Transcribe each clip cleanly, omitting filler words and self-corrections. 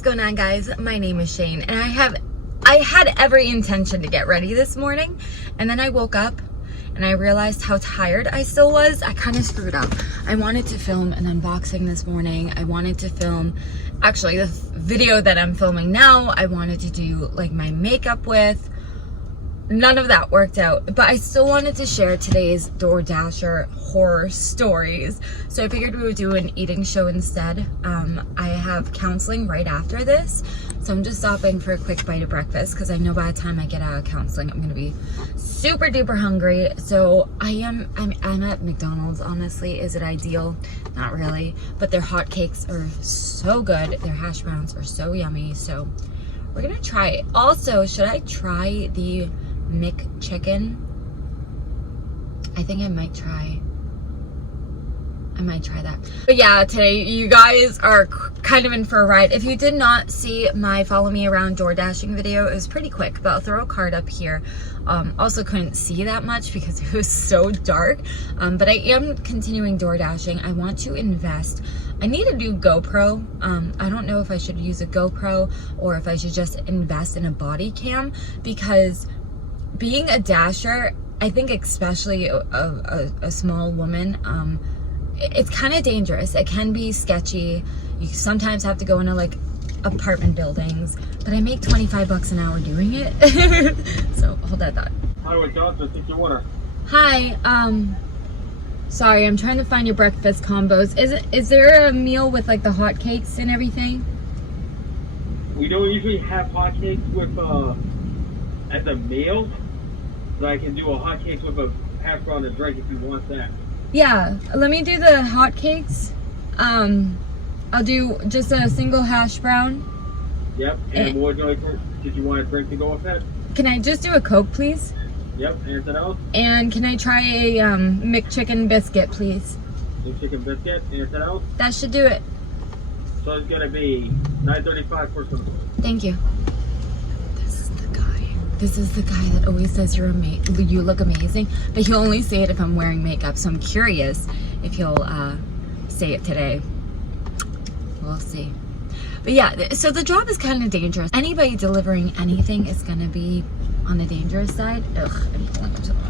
What's going on, guys? My name is Shane, and I had every intention to get ready this morning, and then I woke up and I realized how tired I still was. I kind of screwed up. I wanted to film an unboxing this morning. I wanted to film, actually the video that I'm filming now, I wanted to do like my makeup with. None of that worked out, but I still wanted to share today's DoorDasher horror stories. So I figured we would do an eating show instead. I have counseling right after this, so I'm just stopping for a quick bite of breakfast because I know by the time I get out of counseling, I'm gonna be super duper hungry. So I'm at McDonald's. Honestly, is it ideal? Not really, but their hotcakes are so good. Their hash browns are so yummy. So we're gonna try it. Also, should I try the McChicken? I think I might try that. But yeah, today you guys are kind of in for a ride. If you did not see my follow me around Doordashing video, it was pretty quick, but I'll throw a card up here. Also couldn't see that much because it was so dark, but I am continuing DoorDashing. I want to invest. I need a new GoPro. I don't know if I should use a GoPro or if I should just invest in a body cam, because being a dasher, I think especially a small woman, it's kind of dangerous. It can be sketchy. You sometimes have to go into like apartment buildings, but I make 25 bucks an hour doing it. So hold that thought. Hi, what's up? I think you order. Hi, sorry, I'm trying to find your breakfast combos. Is there a meal with like the hotcakes and everything? We don't usually have hotcakes with as a meal, but I can do a hotcakes with a hash brown and drink if you want that. Yeah, let me do the hotcakes. I'll do just a single hash brown. Yep. And what did you want a drink to go with that? Can I just do a Coke, please? Yep. Anything else? And can I try a McChicken biscuit, please? McChicken biscuit. Anything else? That should do it. So it's gonna be $9.35 for some. Thank you. This is the guy that always says you look amazing, but he'll only say it if I'm wearing makeup. So I'm curious if he'll say it today. We'll see. But yeah, so the job is kind of dangerous. Anybody delivering anything is gonna be on the dangerous side. Ugh, I'm pulling up to the window.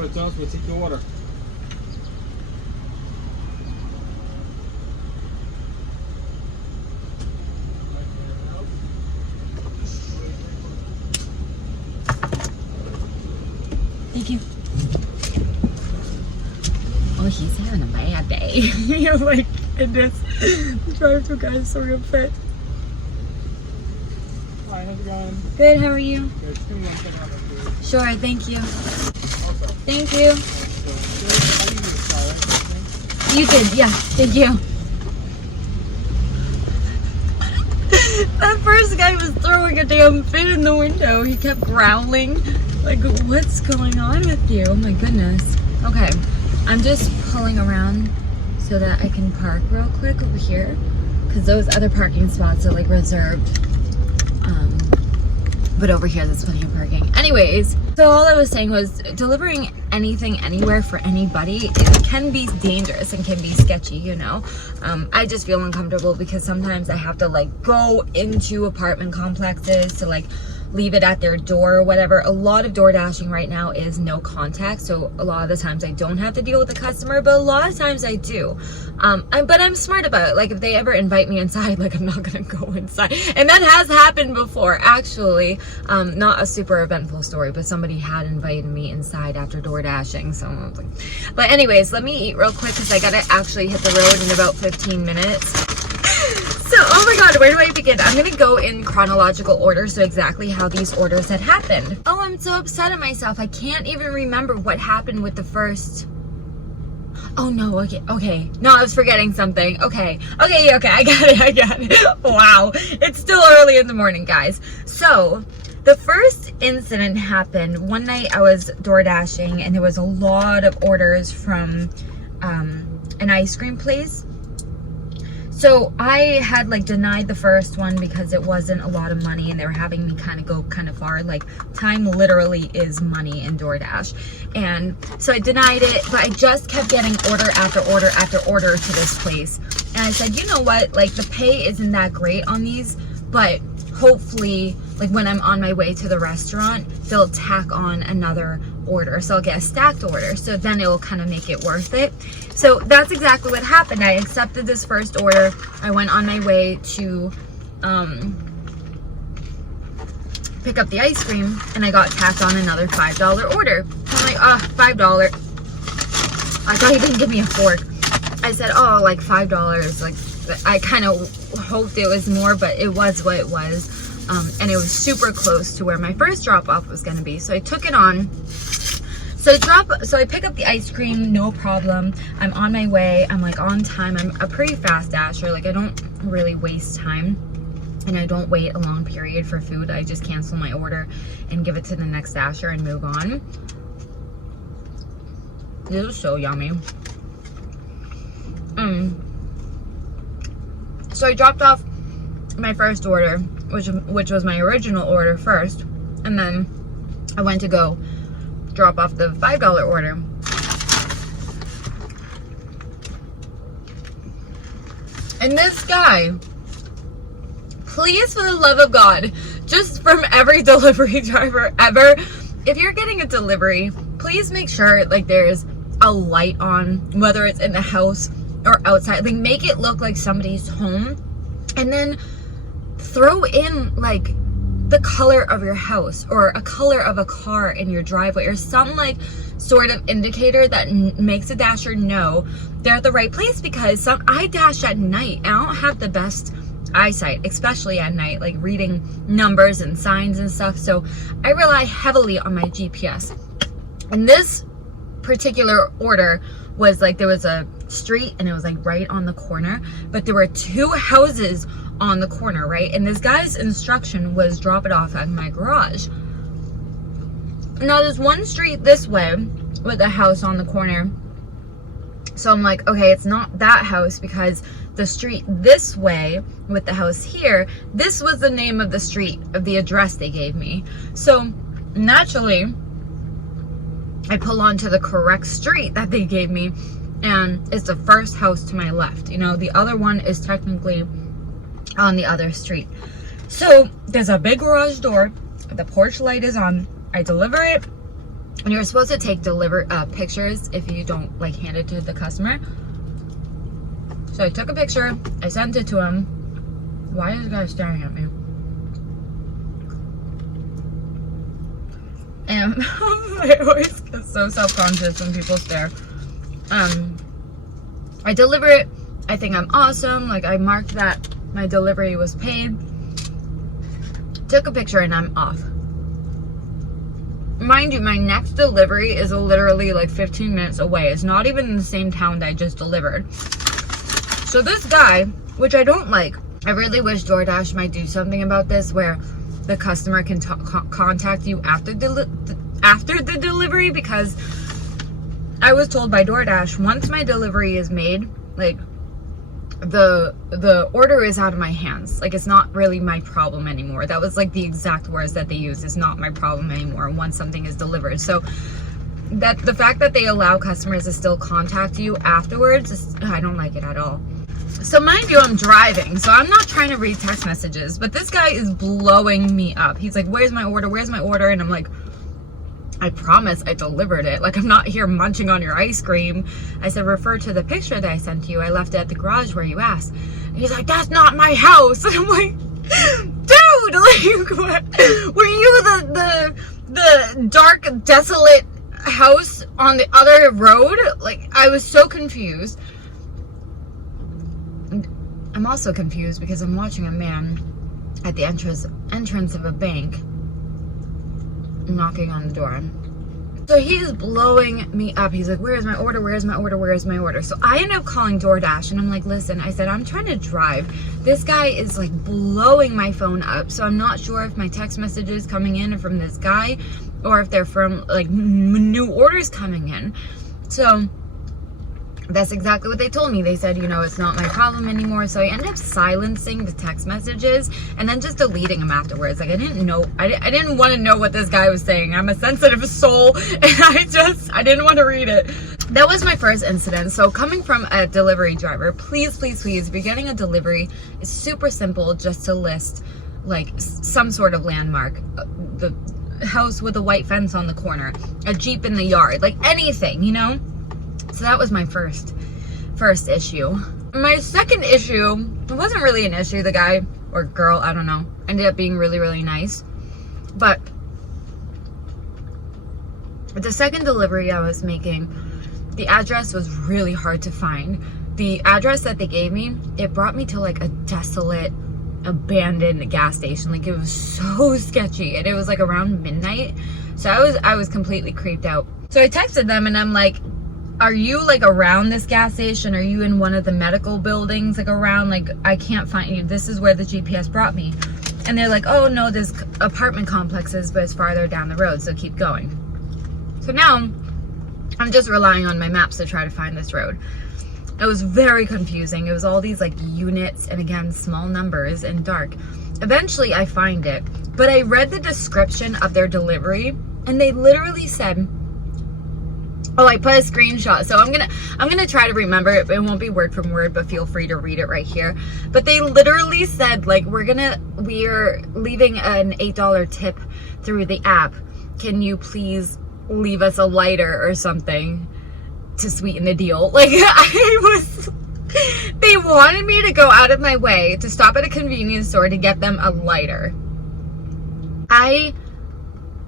McDonald's, we'll take your order. Thank you. Oh, he's having a bad day. You're like, goodness. The drive-thru guy is so real fit. Hi, how's it going? Good, how are you? Good. Just give me 1 second on that, please. Sure, thank you. Thank you. You did, yeah, thank you. That first guy was throwing a damn fit in the window. He kept growling. Like, what's going on with you? Oh my goodness. Okay, I'm just pulling around so that I can park real quick over here, because those other parking spots are like reserved. But over here, there's plenty of parking. Anyways, so all I was saying was delivering anything anywhere for anybody, it can be dangerous and can be sketchy, you know. I just feel uncomfortable because sometimes I have to like go into apartment complexes to like leave it at their door or whatever. A lot of DoorDashing right now is no contact, so a lot of the times I don't have to deal with the customer, but a lot of times I do. But I'm smart about it. Like if they ever invite me inside, like I'm not gonna go inside. And that has happened before, actually. Not a super eventful story, but somebody had invited me inside after DoorDashing, so I was like, but anyways, let me eat real quick because I gotta actually hit the road in about 15 minutes. So, oh my god, where do I begin? I'm gonna go in chronological order, so exactly how these orders had happened. Oh, I'm so upset at myself. I can't even remember what happened with the first. Oh no, okay. No, I was forgetting something. Okay, I got it. Wow, it's still early in the morning, guys. So, the first incident happened one night. I was DoorDashing, and there was a lot of orders from an ice cream place. So I had like denied the first one because it wasn't a lot of money and they were having me kind of go kind of far. Like, time literally is money in DoorDash. And so I denied it, but I just kept getting order after order after order to this place. And I said, you know what, like the pay isn't that great on these, but hopefully like when I'm on my way to the restaurant, they'll tack on another order. So I'll get a stacked order. So then it will kind of make it worth it. So that's exactly what happened. I accepted this first order. I went on my way to pick up the ice cream, and I got tacked on another $5 order. I'm like, oh, $5. I thought he didn't give me a fork. I said, oh, like $5. Like, I kind of hoped it was more, but it was what it was. And it was super close to where my first drop off was going to be. So I took it on. So I pick up the ice cream, no problem. I'm on my way. I'm like on time. I'm a pretty fast dasher. Like, I don't really waste time, and I don't wait a long period for food. I just cancel my order and give it to the next dasher and move on. This is so yummy. So I dropped off my first order, which was my original order first, and then I went to go drop off the $5 order. And this guy, please, for the love of God, just from every delivery driver ever, if you're getting a delivery, please make sure like there's a light on, whether it's in the house or outside. Like, make it look like somebody's home, and then throw in like the color of your house or a color of a car in your driveway or some like sort of indicator that makes a dasher know they're at the right place. Because I dash at night and I don't have the best eyesight, especially at night, like reading numbers and signs and stuff. So I rely heavily on my GPS. And this particular order was like, there was a street and it was like right on the corner, but there were two houses on the corner, right? And this guy's instruction was drop it off at my garage. Now there's one street this way with a house on the corner. So I'm like, okay, it's not that house, because the street this way with the house here, this was the name of the street, of the address they gave me. So naturally, I pull onto the correct street that they gave me, and it's the first house to my left. You know, the other one is technically on the other street. So there's a big garage door, the porch light is on. I deliver it, and you're supposed to take pictures if you don't like hand it to the customer. So I took a picture, I sent it to him. Why is the guy staring at me? And I always get so self-conscious when people stare. I deliver it. I think I'm awesome. Like, I marked that my delivery was paid. Took a picture and I'm off. Mind you, my next delivery is literally like 15 minutes away. It's not even in the same town that I just delivered. So this guy, which I don't like, I really wish DoorDash might do something about this, where the customer can contact you after the delivery, because I was told by DoorDash, once my delivery is made, like, the order is out of my hands. Like, it's not really my problem anymore. That was like the exact words that they used. It's not my problem anymore once something is delivered. So that the fact that they allow customers to still contact you afterwards, I don't like it at all. So mind you, I'm driving, so I'm not trying to read text messages, but this guy is blowing me up. He's like, where's my order? Where's my order? And I'm like, I promise I delivered it. Like, I'm not here munching on your ice cream. I said, refer to the picture that I sent you. I left it at the garage where you asked. And he's like, that's not my house. And I'm like, dude, like, what? Were you the dark, desolate house on the other road? Like, I was so confused. I'm also confused because I'm watching a man at the entrance of a bank knocking on the door. So he's blowing me up. He's like, where's my order? Where's my order? Where's my order? So I end up calling DoorDash, and I'm like, listen, I said, I'm trying to drive. This guy is like blowing my phone up. So I'm not sure if my text messages coming in are from this guy or if they're from like new orders coming in. So that's exactly what they told me. They said, you know, it's not my problem anymore. So I ended up silencing the text messages and then just deleting them afterwards. Like I didn't want to know what this guy was saying. I'm a sensitive soul, and I didn't want to read it. That was my first incident. So coming from a delivery driver, please, please, please, if you're getting a delivery, it's super simple just to list like some sort of landmark. The house with a white fence on the corner, a Jeep in the yard, like anything, you know? So that was my first issue. My second issue, it wasn't really an issue. The guy or girl, I don't know, ended up being really, really nice. But the second delivery I was making, the address was really hard to find. The address that they gave me, it brought me to like a desolate, abandoned gas station. Like it was so sketchy, and it was like around midnight. So I was completely creeped out. So I texted them and I'm like, are you like around this gas station? Are you in one of the medical buildings like around? Like I can't find you. This is where the GPS brought me. And they're like, oh no, there's apartment complexes, but it's farther down the road, so keep going. So now I'm just relying on my maps to try to find this road. It was very confusing. It was all these like units and again, small numbers and dark. Eventually I find it, but I read the description of their delivery and they literally said, oh, I put a screenshot, so I'm gonna try to remember it. It won't be word from word, but feel free to read it right here. But they literally said, like, we're leaving an $8 tip through the app. Can you please leave us a lighter or something to sweeten the deal? Like, they wanted me to go out of my way to stop at a convenience store to get them a lighter.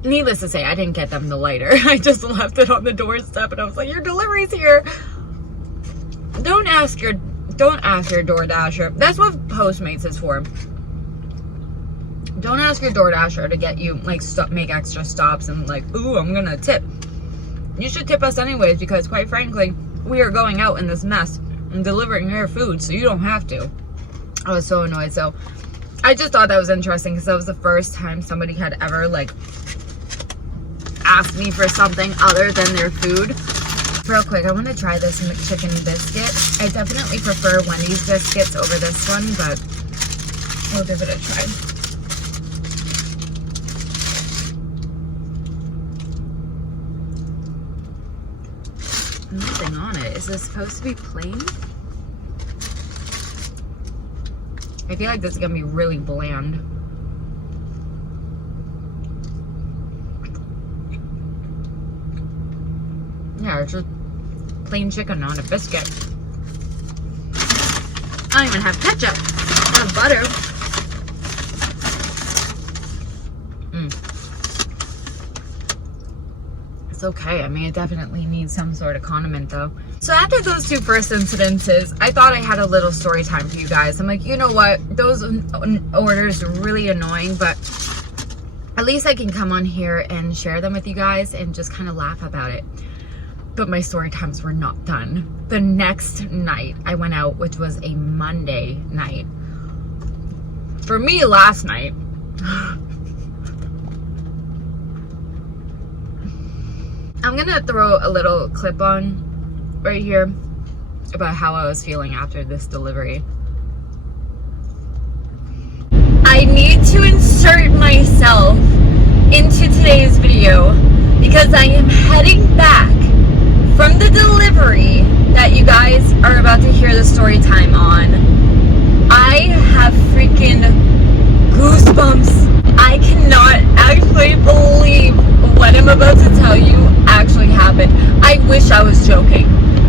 Needless to say, I didn't get them the lighter. I just left it on the doorstep and I was like, your delivery's here. Don't ask your DoorDasher. That's what Postmates is for. Don't ask your DoorDasher to get you like make extra stops and like, ooh, I'm gonna tip. You should tip us anyways, because quite frankly, we are going out in this mess and delivering your food, so you don't have to. I was so annoyed. So I just thought that was interesting because that was the first time somebody had ever like asked me for something other than their food. Real quick, I want to try this McChicken biscuit. I definitely prefer Wendy's biscuits over this one, but we'll give it a try. Nothing on it. Is this supposed to be plain? I feel like this is gonna be really bland. Yeah, it's just plain chicken on a biscuit. I don't even have ketchup or butter. It's okay. I mean, it definitely needs some sort of condiment though. So after those two first incidences, I thought I had a little story time for you guys. I'm like, you know what? Those orders are really annoying, but at least I can come on here and share them with you guys and just kind of laugh about it. But my story times were not done. The next night I went out, which was a Monday night. For me, last night, I'm gonna throw a little clip on right here about how I was feeling after this delivery. I need to insert myself into today's video because I am heading back from the delivery that you guys are about to hear the story time on. I have freaking goosebumps. I cannot actually believe what I'm about to tell you actually happened. I wish I was joking.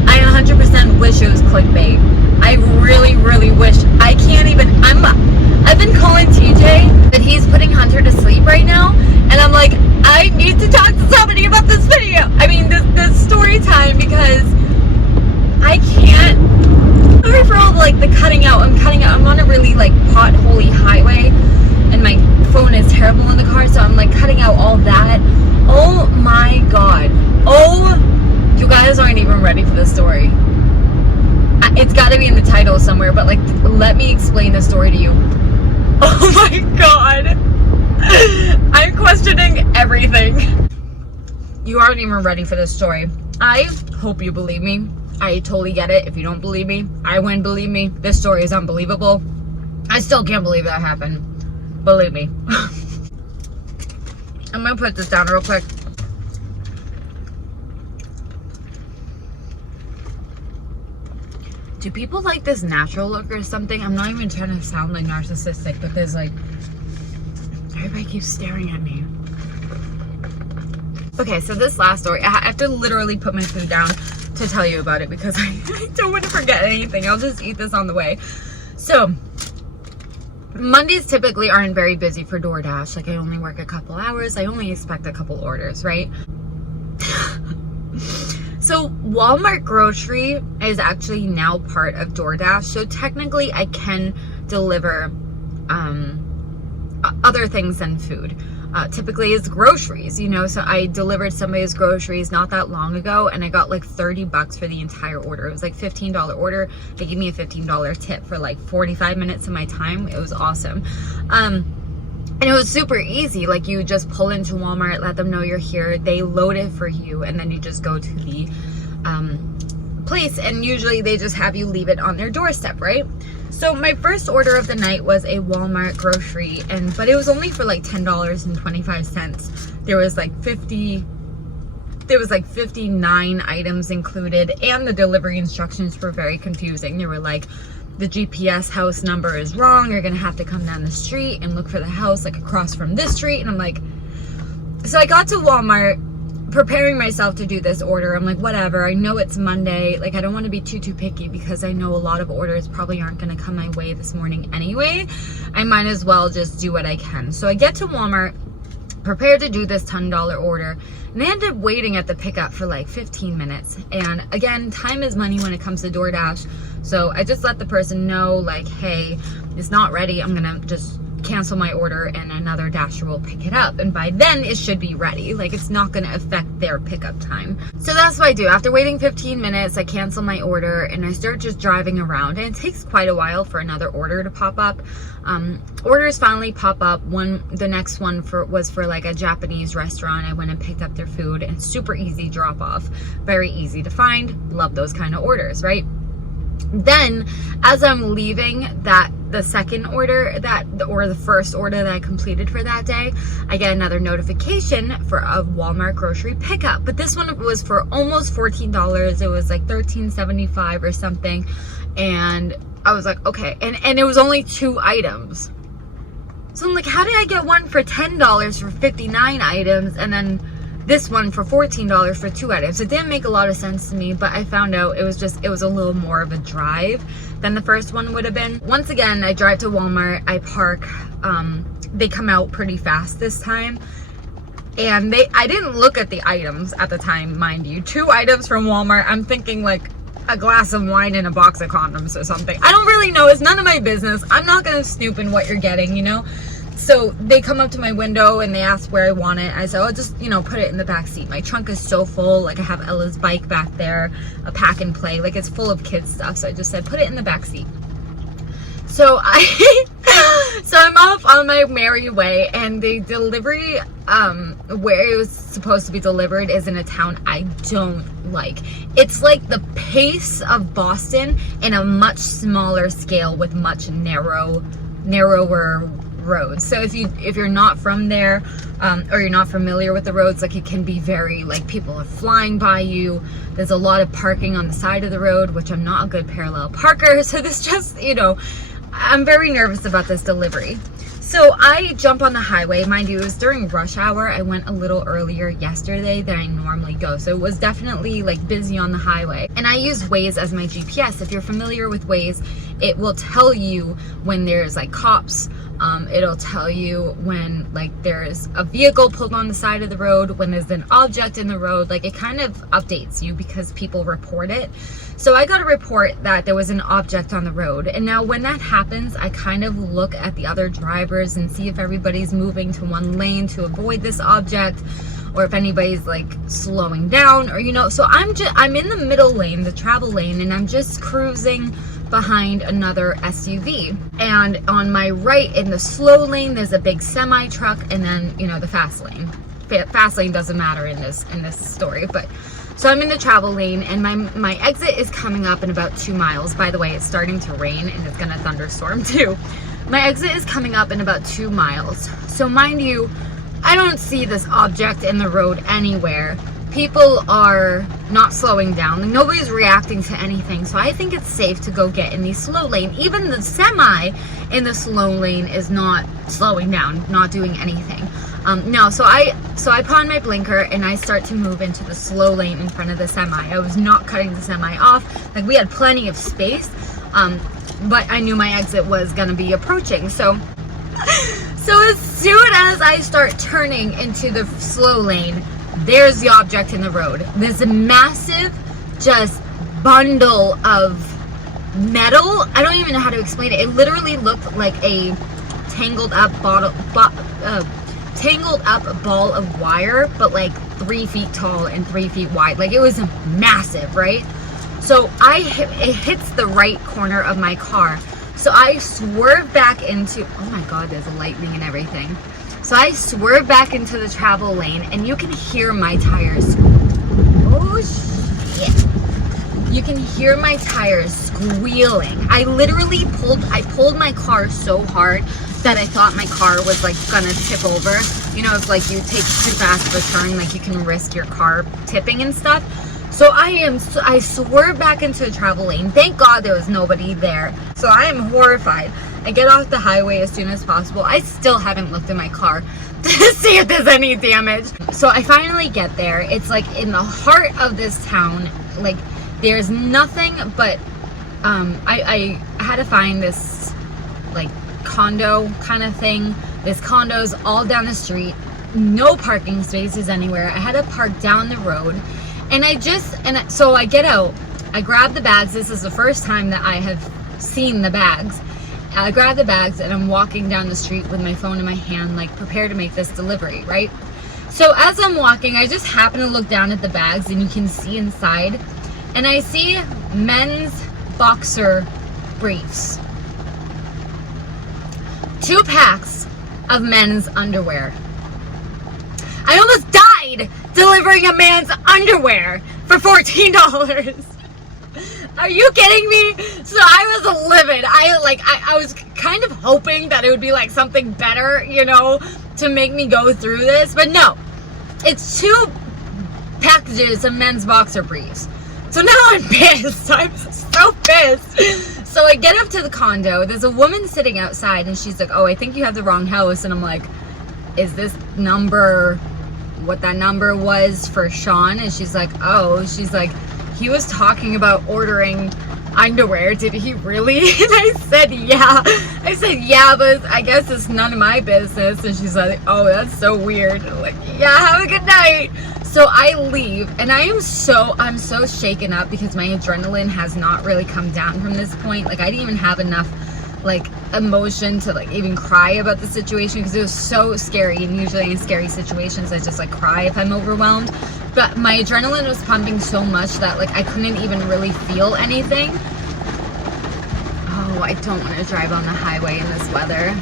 I 100% wish it was clickbait. I really, really wish. I can't even, I've been calling TJ, but he's putting Hunter to sleep right now, and I'm like, I need to talk to somebody about this video. I mean, this story time, because I can't. Sorry for all the cutting out. I'm on a really potholy highway, and my phone is terrible in the car, so I'm cutting out all that. Oh my God. Oh, you guys aren't even ready for this story. It's got to be in the title somewhere, but like, let me explain the story to you. Oh my god. I'm questioning everything. You aren't even ready for this story. I hope you believe me. I totally get it. If you don't believe me, I wouldn't believe me. This story is unbelievable. I still can't believe that happened. Believe me. I'm gonna put this down real quick. Do people like this natural look or something? I'm not even trying to sound like narcissistic, but there's like, everybody keeps staring at me. Okay, so this last story, I have to literally put my food down to tell you about it because I don't want to forget anything. I'll just eat this on the way. So, Mondays typically aren't very busy for DoorDash. Like, I only work a couple hours. I only expect a couple orders, right? So, Walmart grocery is actually now part of DoorDash. So, technically, I can deliver other things than food. Typically it's groceries, you know, so I delivered somebody's groceries not that long ago and I got like $30 for the entire order. It was like $15 order. They gave me a $15 tip for like 45 minutes of my time. It was awesome. And it was super easy. Like, you just pull into Walmart, let them know you're here, they load it for you, and then you just go to the place, and usually they just have you leave it on their doorstep, right? So my first order of the night was a Walmart grocery, but it was only for like $10.25. There was like 59 items included, and the delivery instructions were very confusing. They were like, the GPS house number is wrong, you're gonna have to come down the street and look for the house like across from this street. And I'm like, so I got to Walmart preparing myself to do this order. I'm like, whatever, I know it's Monday, like I don't want to be too picky because I know a lot of orders probably aren't going to come my way this morning anyway. I might as well just do what I can. So I get to Walmart, prepared to do this $10 order, and I ended up waiting at the pickup for like 15 minutes. And again, time is money when it comes to DoorDash. So I just let the person know, like, hey, it's not ready, I'm gonna just cancel my order and another dasher will pick it up, and by then it should be ready. Like, it's not going to affect their pickup time. So that's what I do. After waiting 15 minutes, I cancel my order and I start just driving around, and it takes quite a while for another order to pop up. Orders finally pop up. The next one was for like a Japanese restaurant. I went and picked up their food, and super easy drop off, very easy to find. Love those kind of orders, right? Then as I'm leaving the second order or the first order that I completed for that day, I get another notification for a Walmart grocery pickup. But this one was for almost $14. It was like $13.75 or something. And I was like, okay. And it was only 2 items. So I'm like, how did I get one for $10 for 59 items and then this one for $14 for 2 items? It didn't make a lot of sense to me, but I found out it was a little more of a drive than the first one would have been. Once again, I drive to Walmart, I park, they come out pretty fast this time. And I didn't look at the items at the time, mind you. 2 items from Walmart, I'm thinking like a glass of wine and a box of condoms or something. I don't really know, it's none of my business. I'm not gonna snoop in what you're getting, you know? So they come up to my window and they ask where I want it. I said, oh, just, you know, put it in the back seat. My trunk is so full. Like, I have Ella's bike back there, a pack and play. Like, it's full of kids stuff. So I just said, put it in the back seat. So I'm off on my merry way, and the delivery, where it was supposed to be delivered is in a town I don't like. It's like the pace of Boston in a much smaller scale with much narrower roads. So if you're not from there, or you're not familiar with the roads, like, it can be very, like, people are flying by you. There's a lot of parking on the side of the road, which I'm not a good parallel parker. So this just, you know, I'm very nervous about this delivery. So I jump on the highway. Mind you, it was during rush hour. I went a little earlier yesterday than I normally go. So it was definitely like busy on the highway. And I use Waze as my GPS. If you're familiar with Waze, it will tell you when there's like cops. It'll tell you when like there's a vehicle pulled on the side of the road, when there's an object in the road. Like it kind of updates you because people report it. So I got a report that there was an object on the road. And now when that happens, I kind of look at the other drivers and see if everybody's moving to one lane to avoid this object, or if anybody's like slowing down, or, you know, so I'm in the middle lane, the travel lane, and I'm just cruising behind another SUV. And on my right in the slow lane, there's a big semi truck, and then, you know, the fast lane. Fast lane doesn't matter in this story, but so I'm in the travel lane, and my exit is coming up in about 2 miles. By the way, it's starting to rain and it's gonna thunderstorm too. My exit is coming up in about 2 miles. So mind you, I don't see this object in the road anywhere. People are not slowing down. Like, nobody's reacting to anything. So I think it's safe to go get in the slow lane. Even the semi in the slow lane is not slowing down, not doing anything. No, so I put on my blinker and I start to move into the slow lane in front of the semi. I was not cutting the semi off. Like, we had plenty of space, but I knew my exit was gonna be approaching. So as soon as I start turning into the slow lane, there's the object in the road. There's a massive, just bundle of metal. I don't even know how to explain it. It literally looked like a tangled up ball of wire, but like 3 feet tall and 3 feet wide. Like, it was massive, right? So it hits the right corner of my car. So I swerve back into, oh my God, there's a lightning and everything. So I swerve back into the travel lane, and you can hear my tires. Oh shit. You can hear my tires squealing. I literally pulled my car so hard that I thought my car was like gonna tip over. You know, it's like you take too fast of a turn, like you can risk your car tipping and stuff. So I swerved back into the travel lane. Thank God there was nobody there. So I am horrified. I get off the highway as soon as possible. I still haven't looked in my car to see if there's any damage. So I finally get there. It's like in the heart of this town. Like, there's nothing but, I had to find this like condo kind of thing. This condo's all down the street. No parking spaces anywhere. I had to park down the road. And so I get out, I grab the bags. This is the first time that I have seen the bags. I grab the bags and I'm walking down the street with my phone in my hand, like prepared to make this delivery, right? So as I'm walking, I just happen to look down at the bags, and you can see inside, and I see men's boxer briefs. 2 packs of men's underwear. I almost died delivering a man's underwear for $14. Are you kidding me? So I was livid. I was kind of hoping that it would be like something better, you know, to make me go through this. But no, it's 2 packages of men's boxer briefs. So now I'm pissed. I'm so pissed. So I get up to the condo. There's a woman sitting outside, and she's like, oh, I think you have the wrong house. And I'm like, is this number what that number was for Sean? And she's like, oh, she's like, he was talking about ordering underwear. Did he really? And I said, yeah. I said, yeah, but I guess it's none of my business. And she's like, oh, that's so weird. I'm like, yeah, have a good night. So I leave, and I'm so shaken up because my adrenaline has not really come down from this point. Like, I didn't even have enough like emotion to like even cry about the situation because it was so scary, and usually in scary situations I just like cry if I'm overwhelmed, but my adrenaline was pumping so much that like I couldn't even really feel anything. Oh, I don't want to drive on the highway in this weather.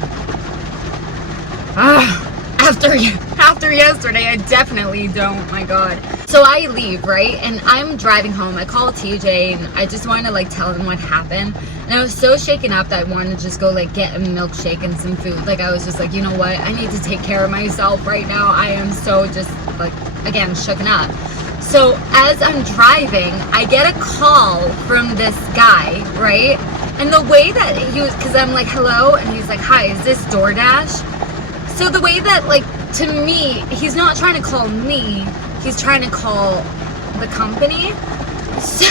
After yesterday, I definitely don't. My God. So I leave, right? And I'm driving home. I call TJ, and I just wanted to like tell him what happened. And I was so shaken up that I wanted to just go like get a milkshake and some food. Like, I was just like, you know what? I need to take care of myself right now. I am so just like, again, shooken up. So as I'm driving, I get a call from this guy, right? And the way that he was, because I'm like, hello, and he's like, hi, is this DoorDash? So the way that, like, to me, he's not trying to call me, he's trying to call the company. So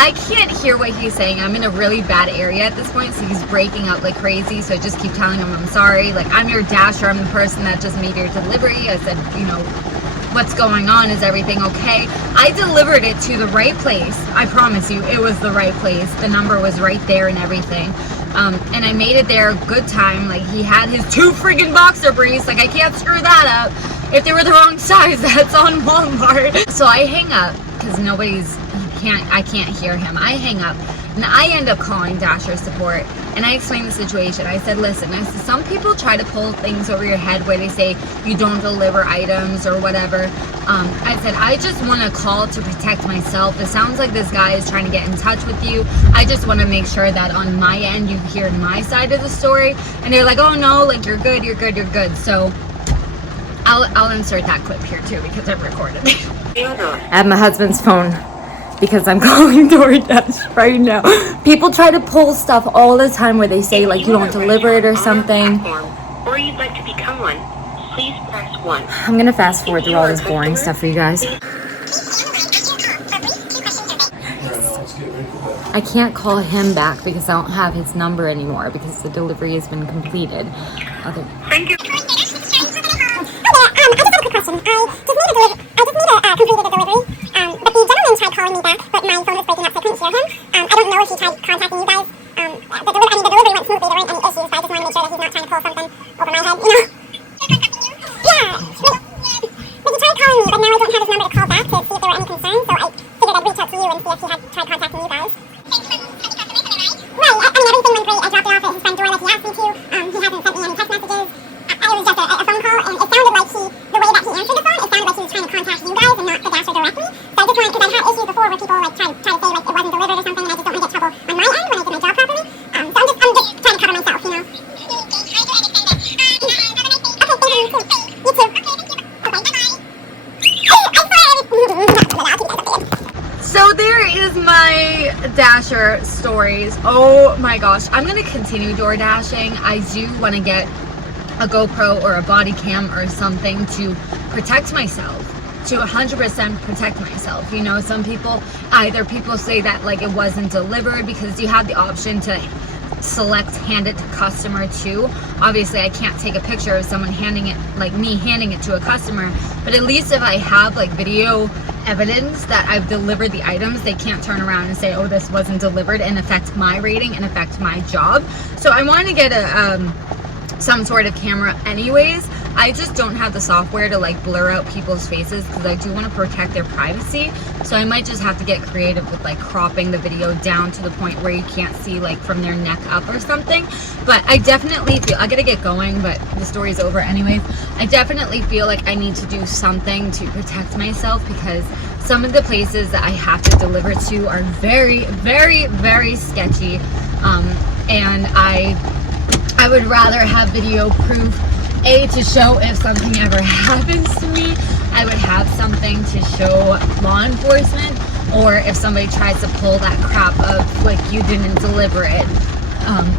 I can't hear what he's saying. I'm in a really bad area at this point, so he's breaking up like crazy. So I just keep telling him I'm sorry. Like, I'm your dasher. I'm the person that just made your delivery. I said, you know, what's going on? Is everything okay? I delivered it to the right place. I promise you, it was the right place. The number was right there and everything. And I made it there good time. Like, he had his 2 friggin' boxer briefs. Like, I can't screw that up. If they were the wrong size, that's on Walmart. So I hang up because I can't hear him. I hang up and I end up calling Dasher support, and I explained the situation. I said, listen, I said, some people try to pull things over your head where they say you don't deliver items or whatever. I said, I just want to call to protect myself. It sounds like this guy is trying to get in touch with you. I just want to make sure that on my end you hear my side of the story. And they're like, oh no, like, you're good, you're good, you're good. So I'll insert that clip here too because I've recorded it. I have my husband's phone because I'm calling DoorDash right now. People try to pull stuff all the time where they say like you don't deliver it or something. Or you'd like to become one, please press 1. I'm gonna fast forward through all this boring stuff for you guys. I can't call him back because I don't have his number anymore because the delivery has been completed. Thank you. Tried calling me back, but my phone was breaking up, so I couldn't hear him. I don't know if he tried contacting you guys. The delivery went smoothly. There weren't any issues, but I just want to make sure that he's not trying to pull something over my head, you know? Yeah. But he tried calling me, but now I don't have his number to call back to see if there were any concerns, so I figured I'd reach out to you and see if he had tried contacting you guys. Right, I mean, everything went great. I dropped it off at his front door like he asked me to. He hasn't sent me any text messages. It was just a phone call, and it sounded like the way that he answered the phone, it sounded like he was trying to contact you guys and not the Dasher directly. So I just wanted, because I've had issues before where people like try to say like it wasn't delivered or something, and I just don't want to get trouble on my end when I do my job properly. So I'm just trying to cover myself, you know. Okay, thank you. You too. You too. So there is my Dasher stories. Oh my gosh, I'm gonna continue door dashing. I do want to get a GoPro or a body cam or something to protect myself, to 100% protect myself. You know, some people say that like it wasn't delivered because you have the option to select hand it to customer too. Obviously I can't take a picture of someone handing it, like me handing it to a customer, but at least if I have like video evidence that I've delivered the items, they can't turn around and say, oh, this wasn't delivered, and affect my rating and affect my job. So I want to get some sort of camera anyways. I just don't have the software to like blur out people's faces because I do want to protect their privacy. So I might just have to get creative with like cropping the video down to the point where you can't see like from their neck up or something. But I definitely feel, I gotta get going, but the story's over anyways. I definitely feel like I need to do something to protect myself because some of the places that I have to deliver to are very, very, very sketchy. And I would rather have video proof, to show if something ever happens to me. I would have something to show law enforcement, or if somebody tries to pull that crap of like you didn't deliver it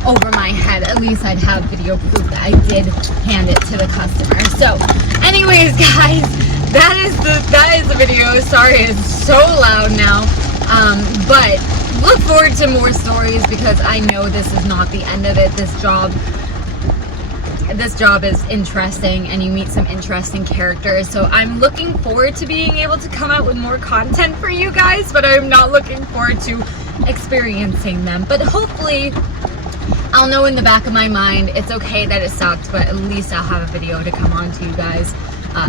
over my head, at least I'd have video proof that I did hand it to the customer. So anyways guys, that is the video. Sorry it's so loud now, but look forward to more stories because I know this is not the end of it. This job is interesting and you meet some interesting characters, so I'm looking forward to being able to come out with more content for you guys, but I'm not looking forward to experiencing them. But hopefully I'll know in the back of my mind it's okay that it sucked, but at least I'll have a video to come on to you guys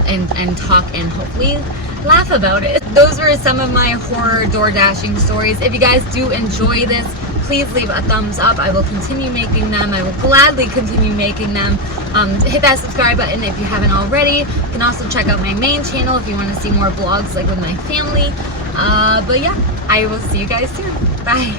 and talk and hopefully laugh about it. Those were some of my horror door dashing stories. If you guys do enjoy this, please leave a thumbs up. I will continue making them. I will gladly continue making them. Hit that subscribe button if you haven't already. You can also check out my main channel if you want to see more vlogs like with my family. But yeah, I will see you guys soon. Bye.